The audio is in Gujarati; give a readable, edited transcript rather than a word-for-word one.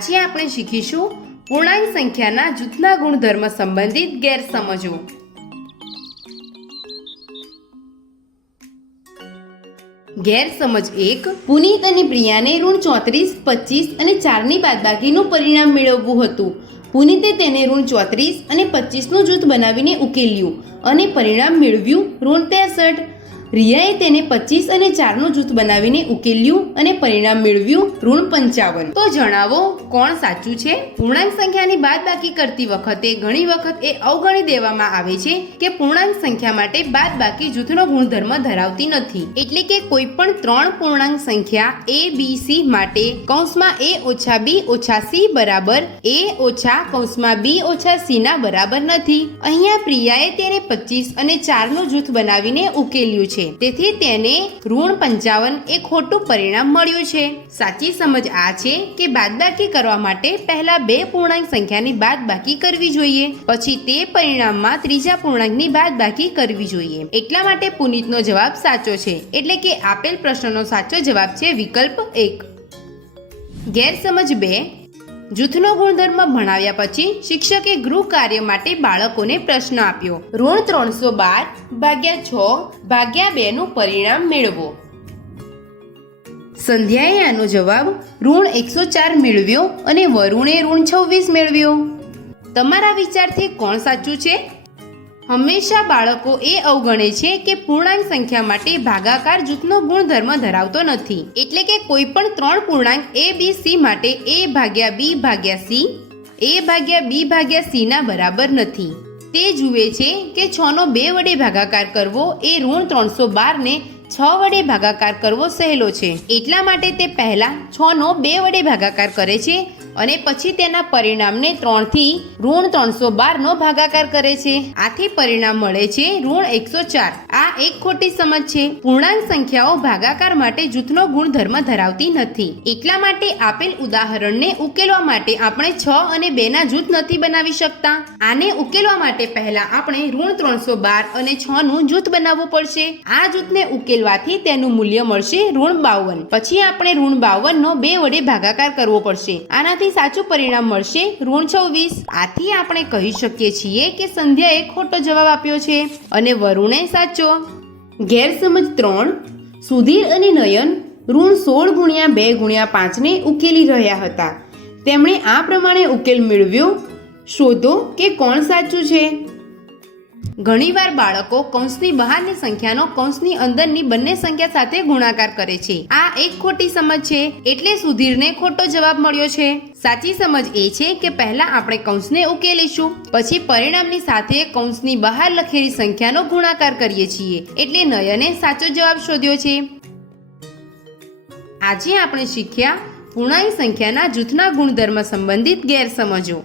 આજે આપણે શીખીશું પૂર્ણાંક સંખ્યાના જૂથના ગુણધર્મ સંબંધિત ગેરસમજો। ગેરસમજ 1। પુનીત અને પ્રિયાને ઋણ 34, 25 અને 4ની બાદબાકીનું પરિણામ મેળવવું હતું। પુનીતે તેને ઋણ 34 અને 25નું જૂથ બનાવીને ઉકેલ્યું અને પરિણામ મેળવ્યું ઋણ 63। રિયાએ તેને 25 અને 4નું જૂથ બનાવીને ઉકેલ્યું અને પરિણામ મેળવ્યું ઋણ 55। તો જણાવો કોણ સાચું છે? પૂર્ણાંક સંખ્યાની બાદબાકી કરતી વખતે ઘણી વખત એ અવગણી દેવામાં આવે છે કે પૂર્ણાંક સંખ્યા માટે બાદબાકી જૂથનો ગુણધર્મ ધરાવતી નથી। એટલે કે કોઈ પણ 3 પૂર્ણાંક સંખ્યા a b c માટે કૌંસમાં a ઓછા b ઓછા c બરાબર a ઓછા કૌંસમાં b ઓછા c ના બરાબર નથી। અહીંયા પ્રિયાએ તેને 25 અને 4નું જૂથ બનાવીને ઉકેલ્યું છે, તેથી તેને ઋણ 55 એ ખોટું પરિણામ મળ્યું છે। સાચી સમજ આ છે કે બાદબાકી કરવા માટે પહેલા 2 પૂર્ણાંક સંખ્યાની બાદબાકી કરવી જોઈએ, પછી તે પરિણામમાં ત્રીજા પૂર્ણાંકની બાદબાકી કરવી જોઈએ। એટલા માટે પુનીતનો જવાબ સાચો છે, એટલે કે આપેલ પ્રશ્નનો સાચો જવાબ છે વિકલ્પ 1। ગેરસમજ 2। જૂથનો ગુણધર્મ ભણાવ્યા પછી શિક્ષકે ગૃહ કાર્ય માટે બાળકોને પ્રશ્ન આપ્યો, ઋણ 312 ભાગ્યા 6 ભાગ્યા 2 નું પરિણામ મેળવો। સંધ્યાએ આનો જવાબ ઋણ 104 મેળવ્યો અને વરુણે ઋણ 26 મેળવ્યો। તમારા વિચારથી કોણ સાચું છે? હંમેશા બાળકો એ અવગણે છે કે પૂર્ણાંક સંખ્યા માટે ભાગાકાર જૂથનો ગુણધર્મ ધરાવતો નથી। એટલે કે કોઈ પણ 3 પૂર્ણાંક a b c માટે a ભાગ્યા b ભાગ્યા c a ભાગ્યા b ભાગ્યા c ના બરાબર નથી। તે જુએ છે કે 6 નો 2 વડે ભાગાકાર કરવો એ ઋણ 312 ને 6 વડે ભાગાકાર કરવો સહેલો છે, એટલા માટે તે પહેલા 6 નો 2 વડે ભાગાકાર કરે છે અને પછી તેના પરિણામને 3 થી ઋણ 312 નો ભાગાકાર કરે છે। આથી પરિણામ મળે છે ઋણ 104। આ એક ખોટી સમજ છે। પૂર્ણાંક સંખ્યાઓ ભાગાકાર માટે જૂથનો ગુણધર્મ ધરાવતી નથી। એટલા માટે આપેલ ઉદાહરણને ઉકેલવા માટે આપણે 6 અને 2 ના જૂથ નથી બનાવી શકતા। આને ઉકેલવા માટે પહેલા આપણે ઋણ 312 અને 6 નું જૂથ બનાવવું પડશે। આ જૂથને ઉકેલવાથી તેનું મૂલ્ય મળશે ઋણ 52। પછી આપણે ઋણ 52 નો 2 વડે ભાગાકાર કરવો પડશે। આનાથી સાચું પરિણામ મળશે ઋણ 26। આથી આપણે કહી શકીએ છીએ કે સંધ્યાએ ખોટો જવાબ આપ્યો છે અને વરુણે સાચો। ગેરસમજ 3। સુધીર અને નયન ઋણ 16 ગુણ્યા 2 ગુણ્યા 5 ને ઉકેલી રહ્યા હતા। તેમણે આ પ્રમાણે ઉકેલ મેળવ્યો। શોધો કે કોણ સાચું છે? ઘણીવાર બાળકો કૌંસની બહારની સંખ્યાનો કૌંસની અંદરની બંને સંખ્યા સાથે ગુણાકાર કરે છે। આ એક ખોટી સમજ છે, એટલે સુધીરને ખોટો જવાબ મળ્યો છે। સાચી સમજ એ છે કે પહેલા આપણે કૌંસને ઉકેલીશું, પછી પરિણામની સાથે કૌંસની બહાર લખેલી સંખ્યાનો ગુણાકાર કરીએ છીએ, એટલે નયને સાચો જવાબ શોધ્યો છે। આજે આપણે શીખ્યા પૂર્ણાંક સંખ્યાના જૂથના ગુણધર્મ સંબંધિત ગેરસમજો।